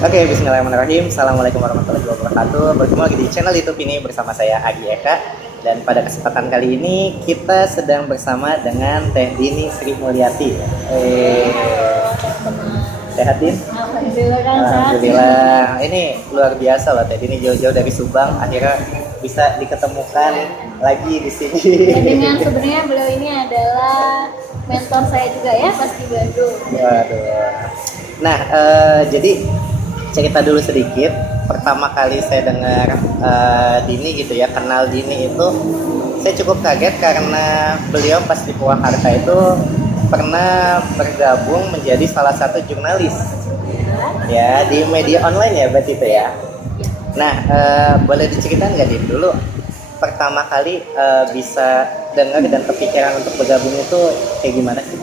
Oke, bismillahirrahmanirrahim. Assalamualaikum warahmatullahi wabarakatuh. Bertemu lagi di channel YouTube ini bersama saya Agi Eka. Dan pada kesempatan kali ini kita sedang bersama dengan Teh Dini Sri Mulyati. Sehat, Din? Alhamdulillah kan sehat. Alhamdulillah. Ini luar biasa loh, Teh Dini jauh-jauh dari Subang akhirnya bisa diketemukan lagi di sini. Dan dengan sebenarnya beliau ini adalah mentor saya juga ya pas di Bandung. Waduh. Nah, jadi cerita dulu sedikit. Pertama kali saya dengar Dini gitu ya, kenal Dini itu saya cukup kaget karena beliau pas di Purwakarta itu pernah bergabung menjadi salah satu jurnalis ya di media online ya berarti itu ya. Nah, boleh diceritain nggak Din dulu pertama kali bisa dengar dan kepikiran untuk bergabung itu kayak gimana sih?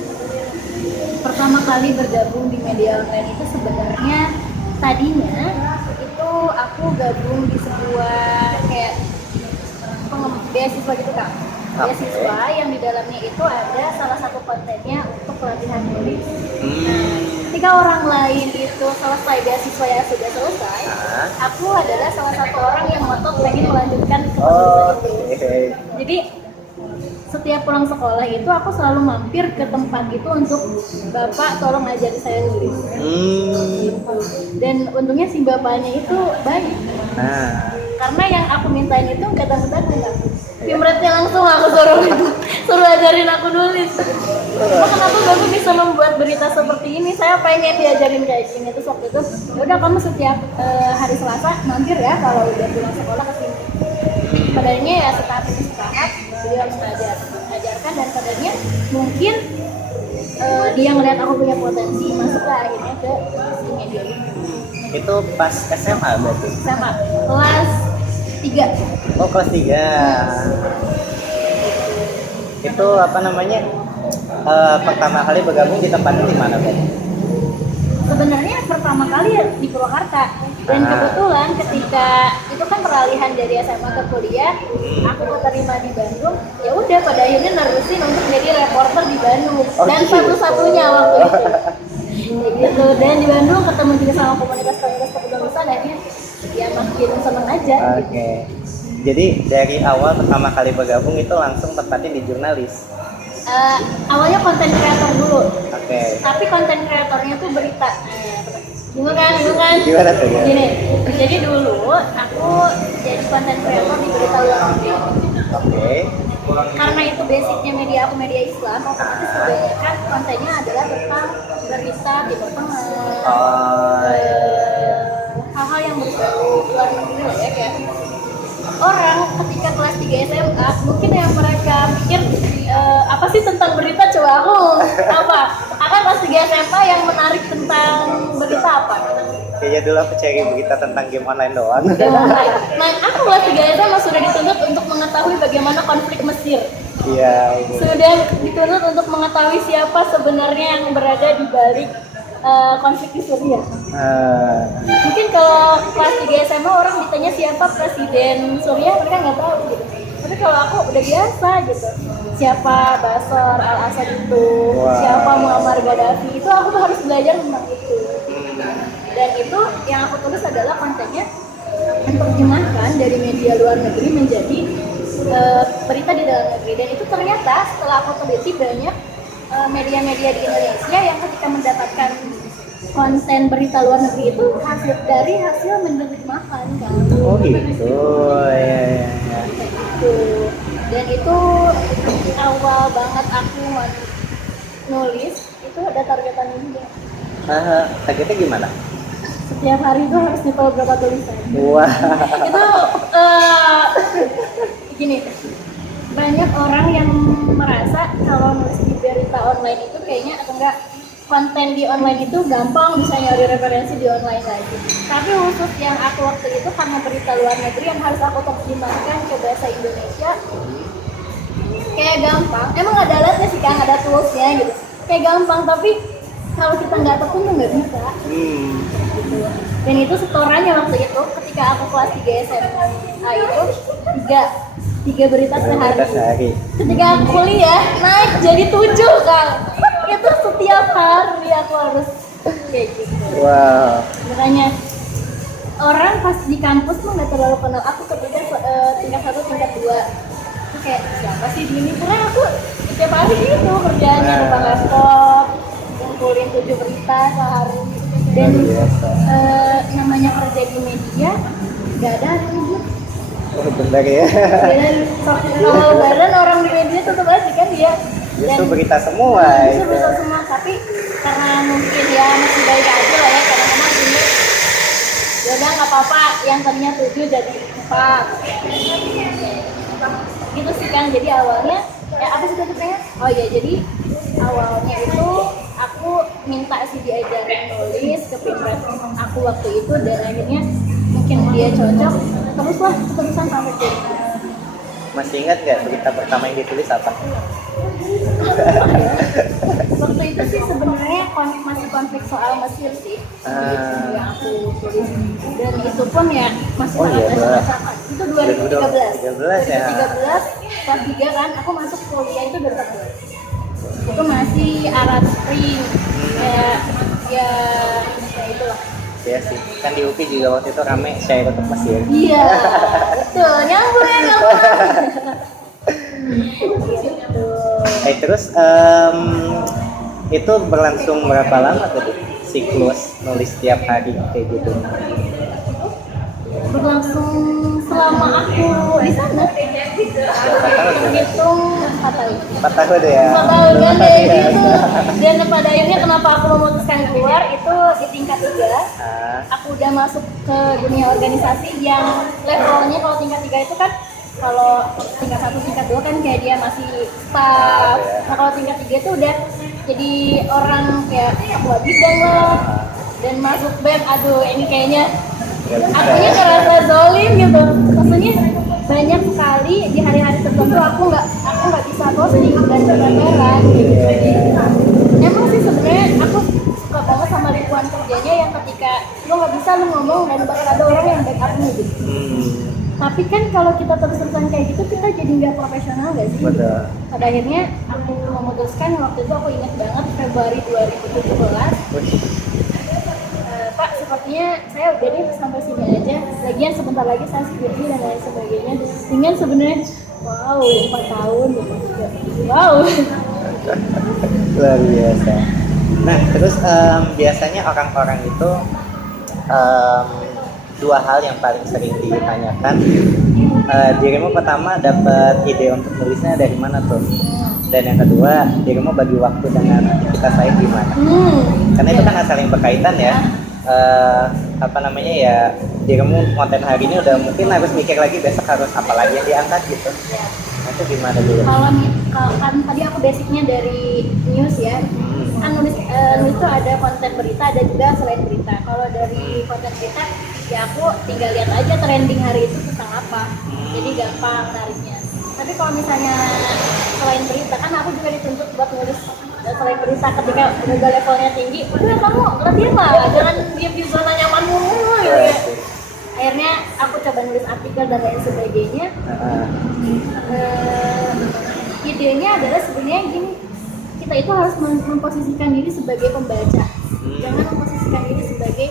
Pertama kali bergabung di media online itu sebenarnya tadinya itu aku gabung di sebuah kayak beasiswa gitu Kak. Beasiswa yang di dalamnya itu ada salah satu kontennya untuk pelatihan nulis. Nah, ketika orang lain itu selesai beasiswa yang sudah selesai, aku adalah salah satu orang yang ngotot pengen melanjutkan ke penulisan itu. Jadi setiap pulang sekolah itu aku selalu mampir ke tempat itu untuk bapak tolong ajari saya nulis. Dan untungnya si bapaknya itu baik. Karena yang aku mintain itu kadang-kadang enggak. Pimretnya langsung aku suruh ajarin aku nulis. Cuma kenapa bapak bisa membuat berita seperti ini? Saya pengen diajarin kayak gini. Terus waktu itu, udah kamu setiap hari Selasa mampir ya kalau udah pulang sekolah ke sini. Padahal ya setahap itu setahap beliau mengajarkan dan padahal mungkin dia ngeliat aku punya potensi masuklah akhirnya ke media ini. Itu pas SMA berarti? SMA kelas 3. Oh, kelas 3. Itu apa namanya? Pertama kali bergabung di tempatnya di mana, Bang? Sebenarnya pertama kali ya di Purwakarta. Dan kebetulan ketika itu kan peralihan dari SMA ke kuliah, aku keterima di Bandung. Ya udah pada akhirnya nerusin untuk jadi reporter di Bandung. Dan satu-satunya waktu itu. Gitu. Dan di Bandung ketemu juga sama komunitas-komunitas kepenulisan, akhirnya ya makin seneng aja. Oke. Jadi dari awal pertama kali bergabung itu langsung tempatnya di jurnalis. Awalnya konten kreator dulu. Tapi konten kreatornya tuh berita. Bingung kan? Gimana tuh ya? Gini, jadi dulu aku jadi konten kreator di berita luar negeri. Karena itu basicnya media aku media Islam, otomatis kebanyakan kontennya adalah tentang berita di Timur hal-hal yang berbau luar negeri lah ya, kayak orang ketika kelas 3 SMA mungkin yang mereka pikir apa sih tentang berita, coba aku akan kelas 3 SMA yang menarik tentang berita apa? Kayaknya dulu aku cari berita tentang game online doang. Nah, aku kelas 3 SMA sudah dituntut untuk mengetahui bagaimana konflik Mesir. Iya. Sudah dituntut untuk mengetahui siapa sebenarnya yang berada di balik konflik di Suriah. Mungkin kalau kelas 3 SMA orang ditanya siapa presiden Suriah, mereka nggak tahu gitu. Tapi kalau aku udah biasa gitu. Siapa Bashar al-Assad itu, siapa Muammar Gaddafi, itu aku tuh harus belajar tentang itu. Dan itu yang aku tulis adalah kontennya menerjemahkan dari media luar negeri menjadi berita di dalam negeri. Dan itu ternyata setelah aku teliti banyak media-media di Indonesia yang ketika mendapatkan konten berita luar negeri itu hasil menerjemahkan kan. Oh gitu, ya. Gitu. Dan itu awal banget aku nulis itu ada targetan juga. Targetnya gimana? Setiap hari itu harus nyetel berapa tulisan. Wah. Itu gini, banyak orang yang merasa kalau nulis di berita online itu kayaknya atau enggak konten di online itu gampang bisa nyari referensi di online lagi. Tapi khusus yang aku waktu itu karena berita luar negeri yang harus aku terjemahkan ke bahasa Indonesia, kayak gampang. Emang ada alatnya sih kan, ada toolsnya gitu. Kayak gampang, tapi kalau kita nggak tekun tuh nggak bisa. Gitu. Dan itu setorannya waktu itu ketika aku kelas 3 SMA itu tiga berita sehari. Ketika aku kuliah naik jadi 7 Kang. Itu setiap hari aku harus kayak gitu. Wow. Makanya orang pas di kampus tuh nggak terlalu kenal aku ketika tingkat 1, tingkat 2 itu kayak siapa sih Dini, karena aku setiap hari gitu kerjaannya depan laptop, ngumpulin 7 berita sehari, dan namanya kerja di media nggak ada libur. Oh benar ya. Dan kalau lebaran orang di media tetap aja kan dia Justru berita semua. Justru berita semua, tapi karena mungkin ya masih baik aja lah ya, karena memang ini ya udah nggak apa-apa, yang tadinya 7 jadi 4 gitu sih kan. Jadi awalnya apa sih tadi pengen? Oh ya, jadi awalnya itu aku minta sih diajarin nulis ke pinterest aku waktu itu, dan akhirnya mungkin dia cocok, teruslah terusan sampai jadi. Masih ingat nggak berita pertama yang ditulis apa? Waktu itu sih sebenarnya masih konflik soal Mesir sih, yang aku tulis, dan itu pun ya masih sangat acak-acakan. Itu 2013 ya. 2013 kelas 3 kan, aku masuk kuliah itu 2014. Itu masih Arab Spring, ya itulah. Iya sih, kan di UPI juga waktu itu rame syair untuk Mesir. Iya, betul, nyambung. Gitu. Terus itu berlangsung berapa lama tuh siklus nulis tiap hari kayak gitu? Berlangsung selama aku di sana. Berapa tahun? Hitung 4 tahun. 4 tahun ya? 4 tahun kan kayak gitu. Dan pada akhirnya kenapa aku memutuskan keluar itu di tingkat 3. Aku udah masuk ke dunia organisasi yang levelnya kalau tingkat 3 itu kan, kalau tingkat 1, tingkat 2 kan kayak dia masih staff. Nah kalau tingkat 3 itu udah jadi orang kayak ketua bidang lah, dan masuk BEM. Aduh, ini kayaknya akunya ngerasa zolim gitu. Maksudnya banyak sekali di hari-hari tertentu aku nggak bisa posting dan berlebaran gitu. Emang sih sebenarnya aku suka banget sama lingkungan kerjanya yang ketika lo nggak bisa lo ngomong dan bakal ada orang yang backup gitu. Tapi kan kalau kita terus-terusan kayak gitu, kita jadi nggak profesional nggak sih? Betul. Pada akhirnya aku memutuskan, waktu itu aku ingat banget Februari 2017. Pak, sepertinya saya udah deh sampai sini aja. Lagian sebentar lagi saya skripsi dan lain sebagainya. Dengan sebenarnya, wow, 4 tahun gitu. Wow. Luar biasa. Nah, terus biasanya orang-orang itu dua hal yang paling sering ditanyakan. Dirimu pertama dapat ide untuk nulisnya dari mana tuh? Dan yang kedua, dirimu bagi waktu dengan aktivitas lain gimana? Karena itu kan hal saling berkaitan ya. Apa namanya ya, dirimu konten hari ini udah mungkin harus mikir lagi besok harus apa lagi yang diangkat gitu. Nah, itu gimana dulu? Kalau kan tadi aku basicnya dari news ya. Kan nulis itu ada konten berita, ada juga selain berita. Kalau dari konten berita ya aku tinggal lihat aja trending hari itu tentang apa, jadi gampang nariknya. Tapi kalau misalnya selain berita, kan aku juga dituntut buat nulis selain berita. Ketika udah levelnya tinggi, udah kamu latihan lah, jangan diam di zona nyaman mulu gitu ya. Akhirnya aku coba nulis artikel dan lain sebagainya. Idenya adalah sebenarnya gini, kita itu harus memposisikan diri sebagai pembaca, jangan memposisikan diri sebagai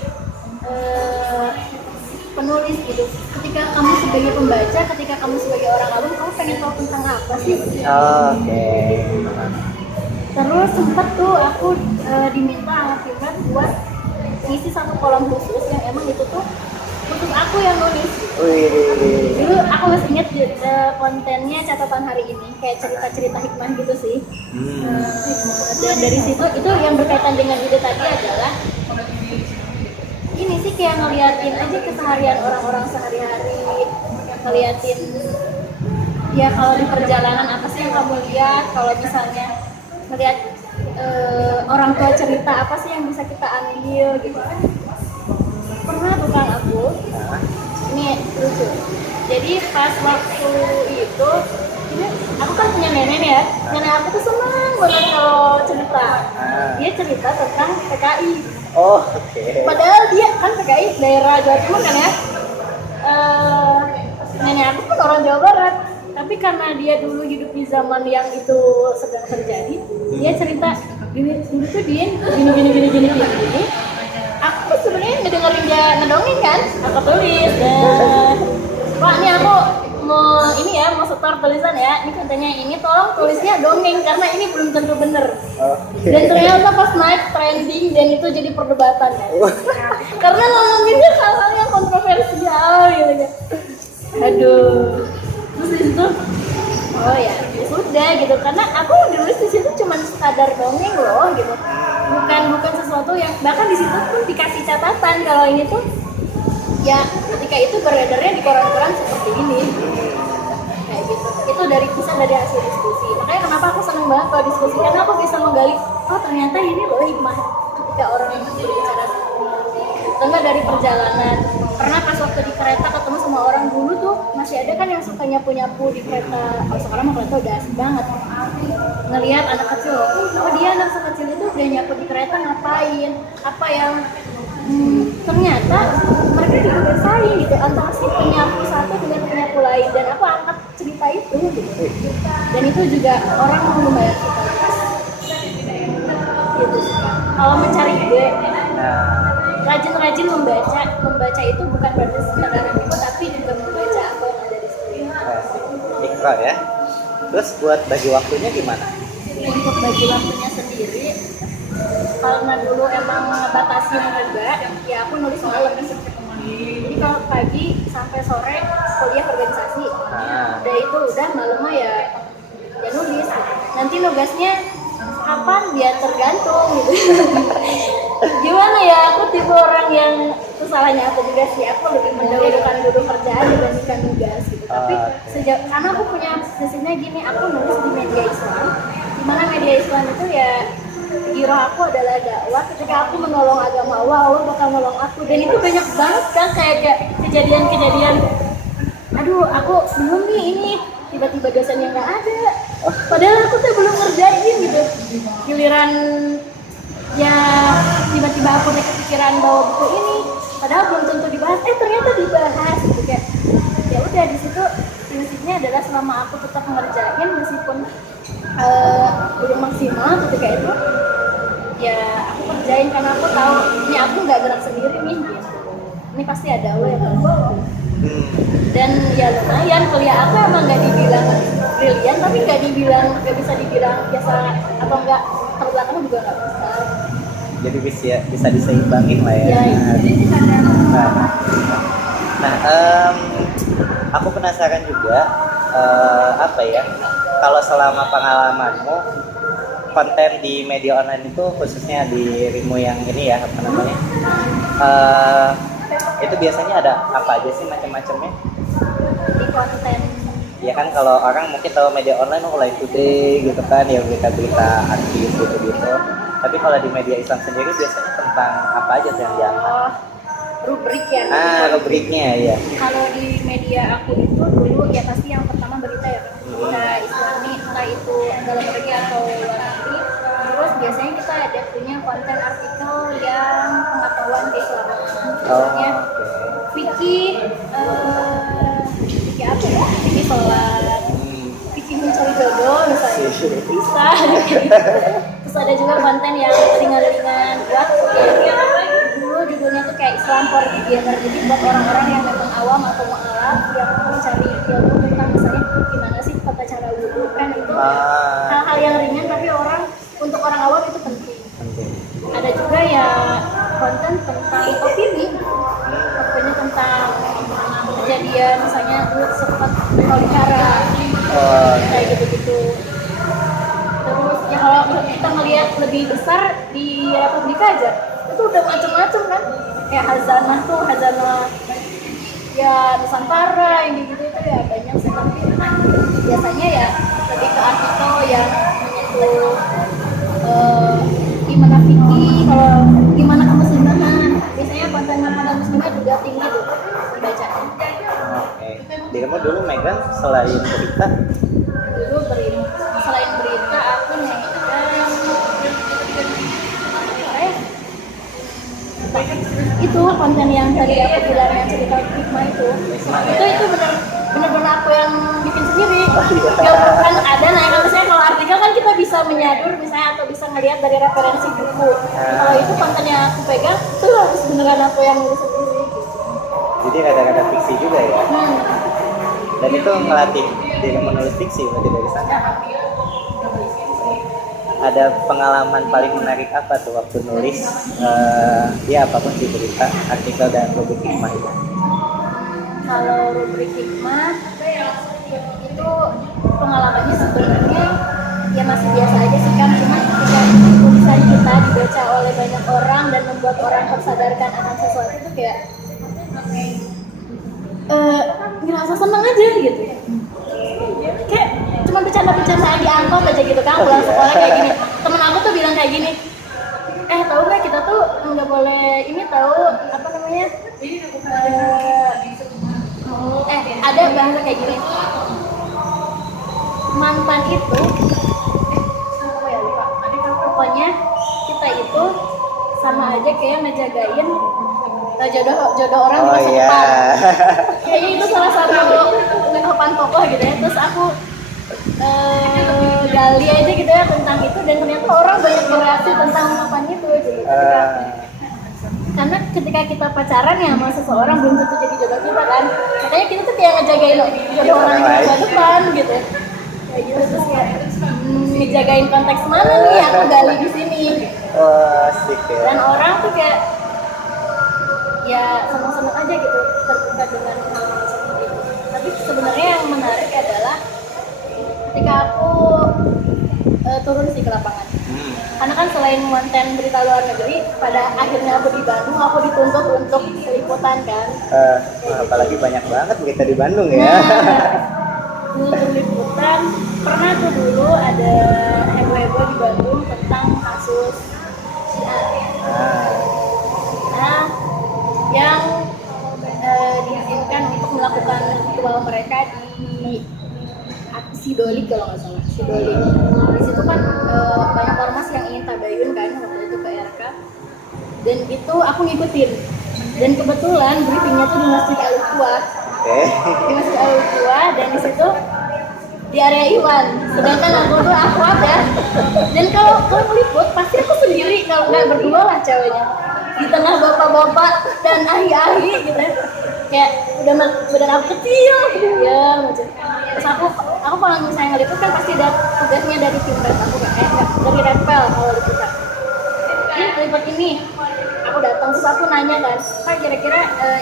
penulis gitu. Ketika kamu sebagai pembaca, ketika kamu sebagai orang awam, kamu pengen tahu tentang apa sih? Oke. Terus sempat tuh aku diminta sama Firman buat ngisi satu kolom khusus yang emang itu tuh khusus aku yang nulis. Dulu aku masih ingat kontennya catatan hari ini, kayak cerita-cerita hikmah gitu sih. Dan dari situ itu yang berkaitan dengan ide tadi adalah ini sih kayak ngeliatin aja keseharian orang-orang sehari-hari, ngeliatin ya kalau di perjalanan apa sih yang kamu lihat, kalau misalnya ngeliat orang tua cerita apa sih yang bisa kita ambil gitu. Pernah tuh kan aku, ini lucu. Jadi pas waktu itu, ini aku kan punya nenek ya, nenek aku tuh senang banget kalau cerita. Dia cerita tentang PKI. Oh, oke. Padahal dia kan PKI daerah Jawa Timur kan ya. Nenek aku kan orang Jawa Barat, tapi karena dia dulu hidup di zaman yang itu sedang terjadi, dia cerita dulu tuh dia gini. Aku sebenarnya ngedengerin ngedongeng kan, aku tulis Pak ini aku mau setor tulisan ya, ini katanya ini tolong tulisnya dongeng karena ini belum tentu bener. Dan ternyata pas naik trending dan itu jadi perdebatan karena ngomonginnya hal-hal yang kontroversial gitu kan. Aduh, terus di situ oh ya sudah gitu, karena aku nulis di situ cuma sekadar dongeng loh gitu, bukan sesuatu yang bahkan di situ pun dikasih catatan kalau ini tuh ya ketika itu beredarnya di koran-koran seperti ini kayak gitu. Itu bisa dari hasil diskusi, makanya kenapa aku seneng banget kalau diskusi, karena aku bisa menggali oh ternyata ini loh hikmah ketika orang yang berbicara enggak dari perjalanan. Pernah pas waktu di kereta ketemu sama orang dulu tuh masih ada kan yang suka nyapu-nyapu di kereta. Kalau sekarang mah kereta udah asik banget. Ngelihat anak kecil, oh dia anak sekecil itu udah nyapu di kereta ngapain? Apa yang ternyata mereka juga bersaing gitu antara si penyapu satu dengan penyapu lain, dan aku angkat cerita itu gitu. Dan itu juga orang mau membayar kita gitu. Kalau mencari ide, rajin-rajin membaca itu bukan berarti sekadar buku, tapi juga membaca apa yang ada di situ. Ikra ya. Terus buat bagi waktunya gimana? Untuk bagi waktunya sendiri, karena dulu emang batasin juga, ya aku nulis malam. Jadi kalau pagi sampai sore kuliah organisasi, udah itu udah malamnya ya nulis. Nanti nugasnya kapan dia tergantung gitu. Gimana ya, aku tipe orang yang kesalahannya aku juga sih, aku lebih mendahulukan dulu kerjaan dibandingkan tugas gitu. Tapi karena aku punya sisinya gini, aku nulis di media Islam, dimana media Islam itu ya giroh aku adalah dakwah. Ketika aku menolong agama Allah bakal menolong aku, dan itu banyak banget kan kayak kejadian-kejadian. Aduh, aku belum nih ini tiba-tiba dosennya nggak ada, padahal aku tuh belum ngerjain gitu. Giliran ya tiba-tiba aku kepikiran bawa buku ini, padahal belum tentu dibahas, ternyata dibahas gitu. Kayak ya udah, di situ prinsipnya adalah selama aku tetap mengerjain meskipun belum maksimal ketika itu, ya aku kerjain karena aku tahu ini aku nggak gerak sendiri nih gitu. Ini pasti ada Allah yang membawa. Dan ya lumayan, kuliah aku emang nggak dibilang brilian, tapi nggak bisa dibilang biasa atau enggak terbelakang juga nggak bisa. Jadi bisa diseimbangin lah ya. Aku penasaran juga apa ya, kalau selama pengalamanmu konten di media online itu, khususnya di Rimu yang ini ya, apa namanya, itu biasanya ada apa aja sih macam-macamnya di konten? Ya kan kalau orang mungkin tahu media online Live Today gitu kan, ya berita-berita artis gitu-gitu. Tapi kalau di media Islam sendiri biasanya tentang apa aja yang diangkat? Rubrik ya. Rubriknya ya. Kalau di media aku itu dulu ya pasti yang pertama berita ya, berita Islami, entah itu dalam negeri atau luar negeri. Terus biasanya kita ada punya konten artikel yang pengetahuan keislaman. Misalnya fikih apa ya? Fikih sholat, fikih mencari jodoh misalnya, bisa. Terus ada juga konten yang ringan-ringan buat dulu judulnya tuh kayak Islam for Beginner, jadi buat orang-orang yang memang awam atau mu'alaf yang mencari ilmu tentang misalnya gimana sih tata cara wudhu, kan itu hal-hal yang ringan tapi untuk orang awam itu penting. Ada juga ya konten tentang opini tentang kejadian misalnya dulu sempat Tolikara kayak gitu-gitu. Terus ya kalau kita melihat lebih besar di Republika aja itu udah macam-macam kan, kayak hazanah ya Nusantara yang gitu itu ya banyak sih, tapi biasanya ya lebih ke artikel yang menyentuh gimana fikih, kalau gimana kemusliman, biasanya konten muslimah juga tinggi tuh dibacanya. Di kamu dulu megang selain berita aku megang itu konten yang tadi aku bilang yang cerita hikmah itu benar-benar aku yang bikin sendiri. Ya bukan ada, nah kalau misalnya kalau artikel kan kita bisa menyadur misalnya atau bisa ngelihat dari referensi buku. Kalau itu konten yang aku pegang itu harus beneran aku yang nulis sendiri. Jadi rada-rada fiksi juga ya. Dan itu ngelatih diri menulis fiksi berarti dari sana. Ada pengalaman paling menarik apa tuh waktu nulis ya apapun di berita, artikel dan rubrik hikmah itu? Kalau rubrik hikmah itu pengalamannya sebenarnya ya masih biasa aja sih kan, cuma ketika tulisan kita dibaca oleh banyak orang dan membuat orang tersadarkan akan sesuatu itu kayak ngerasa seneng aja gitu ya. Kayak cuma bercanda-bercandaan di angkot aja gitu kan, pulang sekolah kayak gini. Temen aku tuh bilang kayak gini, tahu nggak kita tuh nggak boleh ini tahu apa namanya, ada bahasa kayak gini, mantan itu apa ya lupa, pokoknya kita itu sama aja kayak ngejagain jodoh orang di masa depan. Kayaknya itu salah satu ungkapan tokoh gitu ya. Terus aku gali aja gitu ya tentang itu, dan ternyata orang banyak bereaksi tentang ungkapan itu gitu. Karena ketika kita pacaran ya sama seseorang belum tentu jadi jodoh kita kan. Makanya kita tuh kayak ngejagain jodoh orang di masa depan gitu. Kayak gitu, terus kayak ngejagain konteks mana nih aku gali di sini. Asik ya. Dan orang tuh kayak ya senang-senang aja gitu terbuka dengan hal seperti itu. Tapi sebenarnya yang menarik adalah ketika aku turun sih ke lapangan. Karena kan selain konten berita luar negeri, pada akhirnya aku di Bandung, aku dituntut untuk liputan kan. Apalagi banyak banget berita di Bandung ya. Dulu liputan, pernah tuh dulu ada heboh-heboh di Bandung tentang kasus nah, yang diizinkan untuk melakukan ritual mereka di Sidolik kalau nggak salah, Sidolik. Di situ kan banyak ormas yang ingin tabayun kan waktu itu ke RK, dan itu aku ngikutin. Dan kebetulan briefingnya tuh di Masjid Al-Uqwa, di Masjid Al-Uqwa, dan di situ di area Iwan. Sedangkan aku tuh akhwat ya. Dan kalau meliput pasti aku sendiri, kalau nggak berdua lah ceweknya. Di tengah bapak-bapak dan ahi-ahi gitu ya. Kayak badan aku kecil gitu ya macam. Terus aku kalau misalnya ngeliput kan pasti ada tugasnya dari tim red aku kayak dari Redpel kalau liputan. Ini liput ini. Aku datang terus aku nanya kan, Pak kira-kira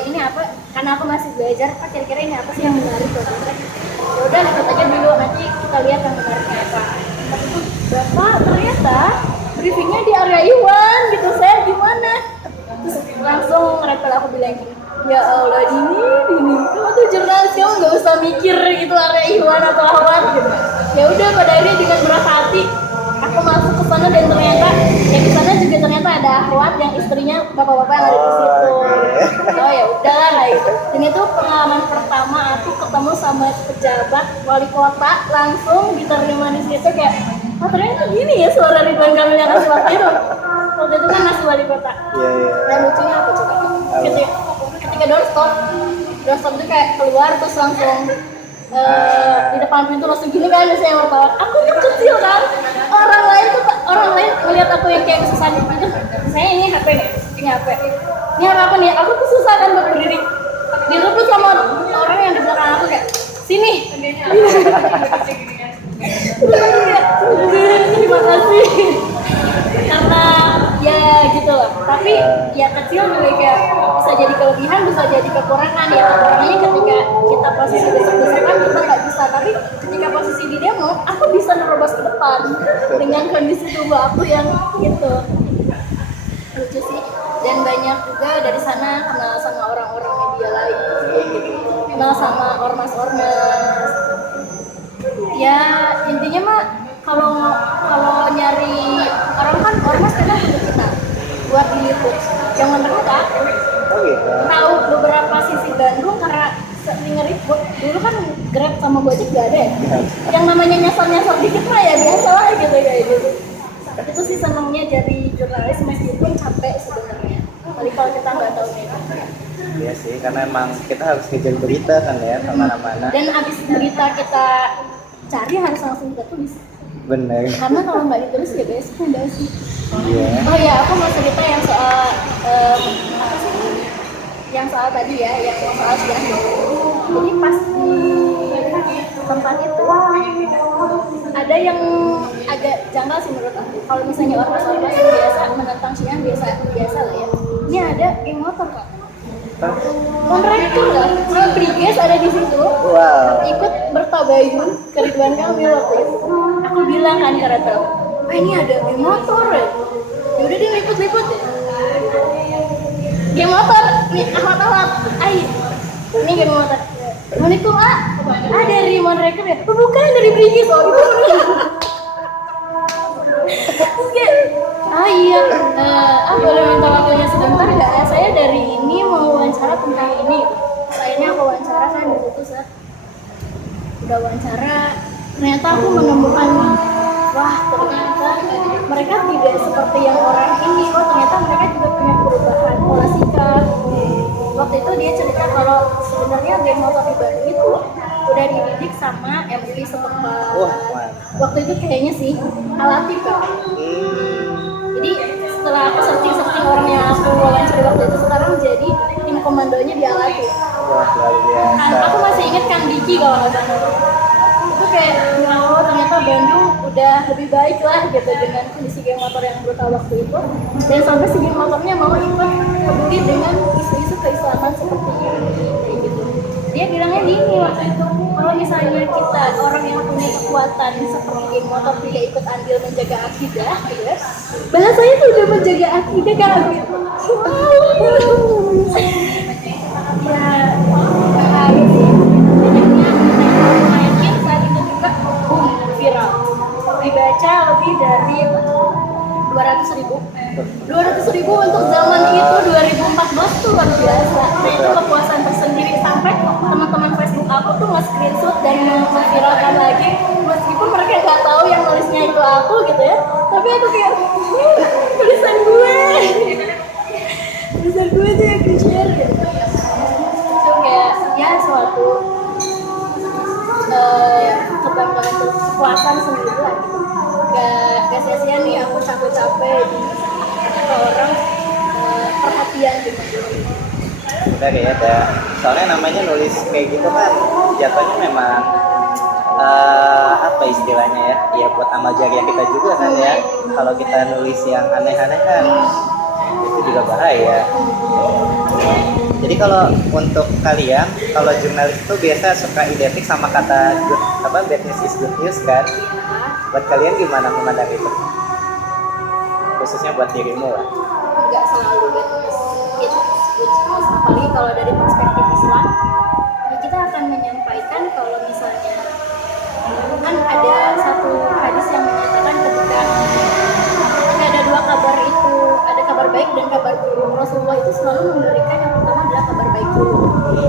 ini apa? Karena aku masih belajar, Pak kira-kira ini apa sih yang menarik buat kita? Ya udah liput aja dulu, nanti kita lihat yang menariknya apa. Tapi tuh Bapak ternyata briefingnya di area Iwan gitu, saya gimana? Terus langsung Redpel aku bilang gini, ya Allah Dini, kamu tuh jurnalis, kamu nggak usah mikir gitu area Iwan atau Ahwat gitu. Ya udah pada akhirnya dengan berat hati aku masuk ke sana, dan ternyata ya di sana juga ternyata ada Ahwat yang istrinya bapak-bapak yang ada di situ. Oh ya udahlah lah itu. Dan itu pengalaman pertama aku ketemu sama pejabat wali kota langsung diterima di situ, kayak ternyata gini ya suara Ridwan Kamil yang kasih waktu itu. Waktu itu kan masih wali kota. Dan lucunya apa coba? Ketika doorstop itu kayak keluar terus langsung di depan pintu langsung gini kan ada saya wartawan. Aku kan kecil kan, orang lain melihat aku yang kayak kesusahan gitu. Saya ini HP nih, ini apa nih? Aku tuh susah kan buat berdiri. Direbut sama orang yang di belakang aku kayak sini. Terima kasih. Karena ya gitu loh. Tapi ya kecil juga kayak bisa jadi kelebihan, bisa jadi kekurangan. Ya kekurangannya ketika kita posisi desak-desakan kita nggak bisa, tapi ketika posisi di demo aku bisa nerobos ke depan dengan kondisi tubuh aku yang gitu. Lucu sih. Dan banyak juga dari sana kenal sama orang-orang media lain gitu. Kenal sama ormas-ormas. Ya intinya mah kalau nyari orang kan ormas kadang untuk kita buat diliput. Yang mereka tahu beberapa sisi Bandung karena sering ngeriput. Dulu kan Grab sama Gojek gak ada ya. Yang namanya nyasar dikit mah ya biasa lah gitu kayak gitu. Itu sih senangnya jadi jurnalis meskipun capek sebenarnya. Kali kalau kita nggak tahu nih. Iya sih, karena emang kita harus ngejar berita kan ya kemana-mana. Dan abis berita kita cari harus langsung kita tulis. Bener. Karena kalau nggak ditulis ya besok nggak sih. Iya. Oh ya, aku mau cerita yang soal apa sih? Yang yang soal tadi ya, yang soal siang. Jadi pas di tempat itu ada yang agak janggal sih menurut aku. Kalau misalnya ormas-ormas yang biasa menentang siang biasa lah ya. Ini ada geng motor kak. Monrektur lah, Rodriguez ada di situ. Wow. Ikut bertabayun ke Ridwan Kamil waktu itu. Aku bilang kan ke Rata, ini ada geng motor ya. Yaudah dia liput-liput ya. Geng motor, nih Ahmad, ini geng motor. Assalamualaikum dari Monrektur ya? Bukan dari Brigis, oh itu. Iya, boleh minta waktunya sebentar nggak? Saya dari ini mau wawancara tentang ini. Sayangnya aku wawancara kan di situ udah wawancara. Ternyata aku menemukan, wah ternyata mereka tidak seperti yang orang ini. Oh ternyata mereka juga punya perubahan pola sikap. Waktu itu dia cerita kalau sebenarnya geng motor di Bandung itu udah dididik sama MUI setempat. Waktu itu kayaknya sih Alati kak. Jadi setelah aku searching orang yang aku wawancara waktu itu sekarang jadi tim komandonya di Alati. Kan aku masih ingat Kang Diki kalau nggak salah. Itu kayak oh ternyata Bandung udah lebih baik lah gitu dengan kondisi geng motor yang brutal waktu itu. Dan sampai si geng motornya mau ikut peduli dengan isu-isu keislaman seperti ini kayak gitu. Dia bilangnya gini waktu itu, kalau misalnya kita orang yang punya kekuatan seperti geng motor tidak ikut andil menjaga akidah gitu ya, bahasanya tuh udah menjaga akidah kan gitu. Ya bahaya sih. Banyaknya yakin saat itu juga viral dibaca lebih dari 200.000 untuk zaman itu 2014 tuh luar biasa. Nah itu kepuasan tersendiri sampai teman-teman Facebook aku tuh nge-screenshot dan memviralkan lagi meskipun mereka nggak tahu yang nulisnya itu aku gitu ya, tapi aku kayak tulisan gue tuh yang di-share gitu. Itu kayak ya suatu kebanggaan kepuasan sendiri lah gitu. Gak sia-sia nih aku capek-capek di orang perhatian gitu. Udah ya, soalnya namanya nulis kayak gitu kan jatuhnya memang apa istilahnya ya buat amal jariah kita juga kan ya. Kalau kita nulis yang aneh-aneh kan itu juga bahaya. Jadi kalau untuk kalian, kalau jurnalis itu biasa suka identik sama kata bad news is good news kan. Buat kalian gimana memandang itu? Khususnya buat dirimu lah. Enggak selalu bad news itu good news, apalagi kalau dari perspektif Islam ya kita akan menyampaikan kalau misalnya kan ada satu hadis yang menyatakan ketika ada dua kabar itu, ada kabar baik dan kabar buruk, Rasulullah itu selalu memberikan yang pertama adalah kabar baik dulu,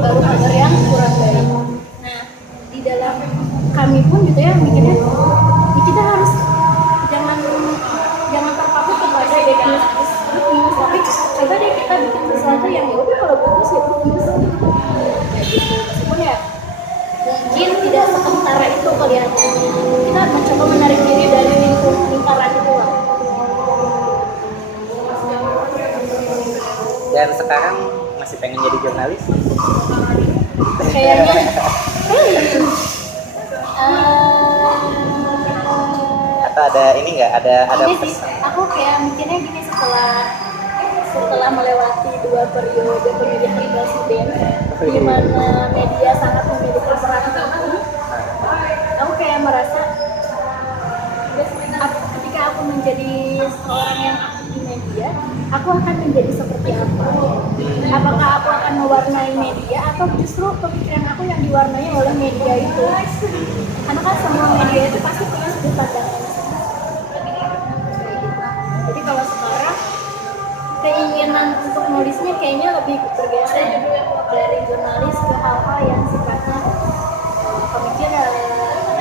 baru kabar yang kurang baik. Nah di dalam kami pun gitu ya mikirnya kita harus jangan terpaku kepada bad news, tapi coba deh kita bikin sesuatu yang ya udah kalau bagus ya bagus kayak gitu. Meskipun ya mungkin tidak sekentara itu kelihatannya, kita mencoba menarik diri dari lingkaran itu lah. Dan sekarang masih pengen jadi jurnalis? Kayaknya atau ada ini nggak ada sih, aku kayak mikirnya gini setelah melewati 2 periode pemilihan presiden di mana media sangat memiliki peran penting, aku kayak merasa ketika aku menjadi seorang yang aktif di media, aku akan menjadi seperti apa? Apakah aku akan mewarnai media atau justru pemikiran aku yang diwarnai oleh media itu? Karena kan semua media itu pasti punya sudut pandang. Jadi kalau sekarang keinginan untuk nulisnya kayaknya lebih bergeser dari jurnalis ke hal-hal yang sifatnya pemikiran,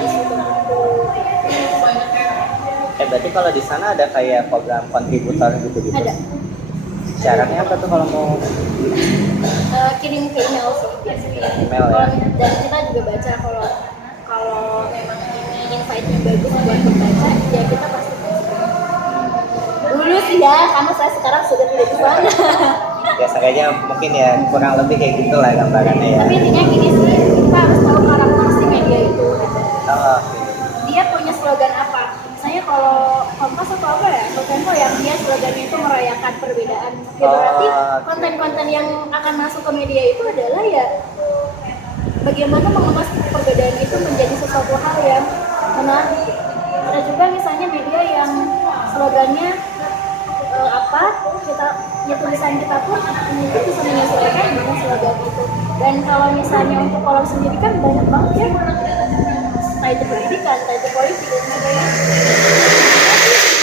isu tertentu. Berarti kalau di sana ada kayak program kontributor gitu? Ada. Syaratnya apa tuh kalau mau? Kirim ke email sih biasanya. Email ya. Dan kita juga baca kalau memang ini invite-nya bagus buat membaca, ya kita pasti baca. Dulu sih ya, karena saya sekarang sudah tidak di sana. Ya sengaja mungkin ya kurang lebih kayak gitulah gambarannya ya. Tapi intinya gini sih, kita harus tahu karakter si media itu gitu. Oh, Dia punya slogan apa? Misalnya kalau Kompas atau apa ya, Tempo yang dia slogannya itu merayakan perbedaan. Ya berarti konten-konten yang akan masuk ke media itu adalah ya bagaimana mengemas perbedaan itu menjadi sesuatu hal yang menarik. Ada juga misalnya media yang slogannya apa kita ya tulisan kita pun itu bisa menyesuaikan dengan slogan itu. Dan kalau misalnya untuk kolom sendiri kan banyak banget ya, entah itu pendidikan, entah itu politik dan sebagainya.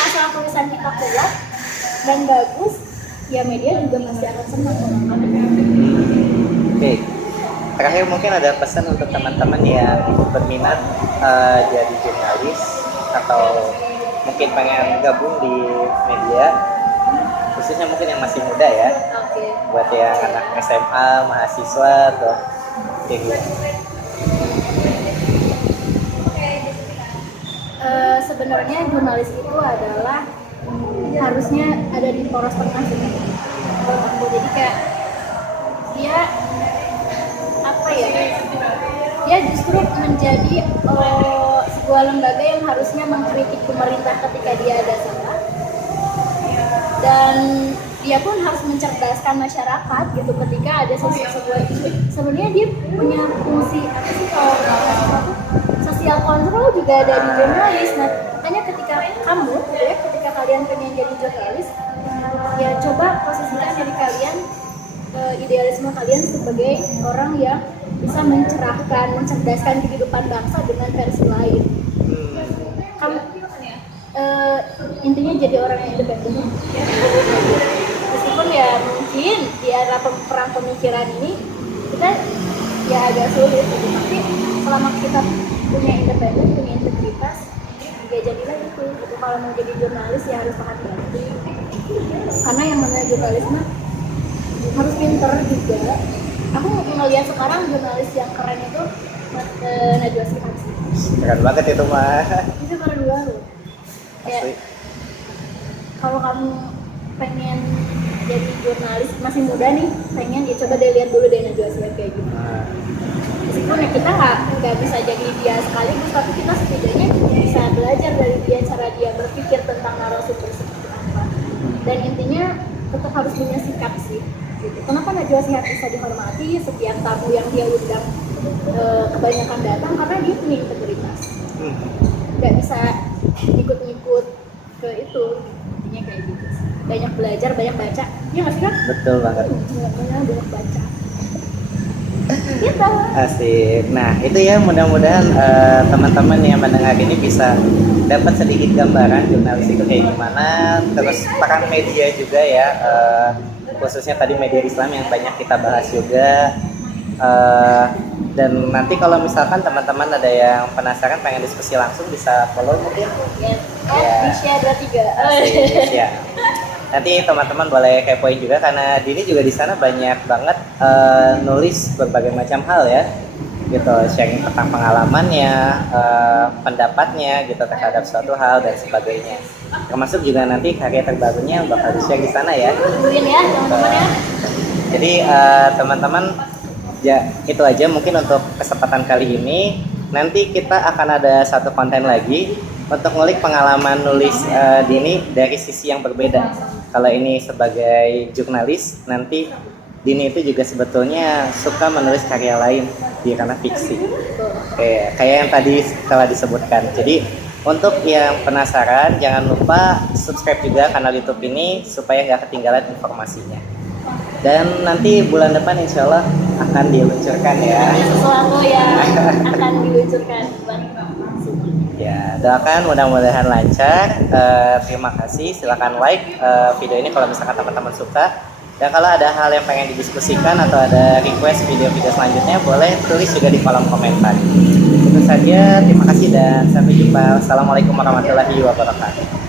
Asal tulisan kita kuat dan bagus, ya media juga pasti akan senang mengangkatnya. oke. Terakhir mungkin ada pesan untuk teman-teman yang berminat jadi jurnalis atau mungkin pengen gabung di media, khususnya mungkin yang masih muda ya. Oke. Buat yang anak SMA, mahasiswa atau kayak gitu. Sebenarnya jurnalis itu adalah harusnya ada di poros tengah sih. Menurut aku. Jadi kayak dia apa ya? Dia justru menjadi sebuah lembaga yang harusnya mengkritik pemerintah ketika dia ada salah. Dan dia pun harus mencerdaskan masyarakat gitu ketika ada sebuah isu. Sebenarnya dia punya fungsi apa sih kalau sesuatu sosial kontrol juga ada di jurnalis. Nah, makanya ketika kamu gitu ya, ketika kalian pengen jadi jurnalis, ya coba posisikan diri kalian, idealisme kalian sebagai orang yang bisa mencerahkan, mencerdaskan kehidupan bangsa dengan versi lain. Kamu intinya jadi orang yang independen. Meskipun ya mungkin di era perang pemikiran ini kita ya agak sulit gitu. Tapi selama kita punya independen, punya integritas, ya jadilah itu. Gitu. Kalau mau jadi jurnalis ya harus hati-hati. Karena yang namanya jurnalisme harus pinter juga. Aku ngeliat sekarang jurnalis yang keren itu Najwa Shihab. Keren banget itu mah. Itu keren banget. Ya, kalau kamu pengen jadi jurnalis masih muda nih, pengen ya coba deh lihat dulu deh Najwa Shihab kayak gitu. Meskipun ya kita nggak bisa jadi dia sekaligus, tapi kita setidaknya bisa belajar dari dia, cara dia berpikir tentang narasumber seperti apa. Dan intinya tetap harus punya sikap sih. Gitu. Kenapa Najwa Shihab bisa dihormati? Setiap tamu yang dia undang kebanyakan datang karena dia punya integritas. Nggak bisa ikut-ikut ke itu, intinya kayak gitu. Banyak belajar, banyak baca. Iya nggak sih kan? Betul banget. Banyak baca. Gitu. Asik. Nah itu ya mudah-mudahan teman-teman yang mendengar ini bisa dapat sedikit gambaran jurnalis itu kayak gimana. Terus peran media juga ya, khususnya tadi media Islam yang banyak kita bahas juga. Dan nanti kalau misalkan teman-teman ada yang penasaran pengen diskusi langsung bisa follow mungkin. Ya. Di Share 23. Ya. Nanti teman-teman boleh kepoin juga karena Dini juga di sana banyak banget nulis berbagai macam hal ya, gitu, sharing tentang pengalamannya, pendapatnya gitu terhadap suatu hal dan sebagainya. Termasuk juga nanti karya terbarunya bakal di-share di sana ya. Tungguin ya teman-teman ya. Jadi teman-teman ya itu aja mungkin untuk kesempatan kali ini. Nanti kita akan ada satu konten lagi untuk ngulik pengalaman nulis Dini dari sisi yang berbeda. Kalau ini sebagai jurnalis, nanti Dini itu juga sebetulnya suka menulis karya lain di ranah fiksi. Kayak yang tadi telah disebutkan. Jadi untuk yang penasaran jangan lupa subscribe juga kanal YouTube ini supaya nggak ketinggalan informasinya. Dan nanti bulan depan insya Allah akan diluncurkan ya. Ada sesuatu yang akan diluncurkan. Ya, doakan mudah-mudahan lancar. Terima kasih. Silakan like video ini kalau misalkan teman-teman suka. Dan kalau ada hal yang pengen didiskusikan atau ada request video-video selanjutnya, boleh tulis juga di kolom komentar. Itu saja. Terima kasih dan sampai jumpa. Assalamualaikum warahmatullahi wabarakatuh.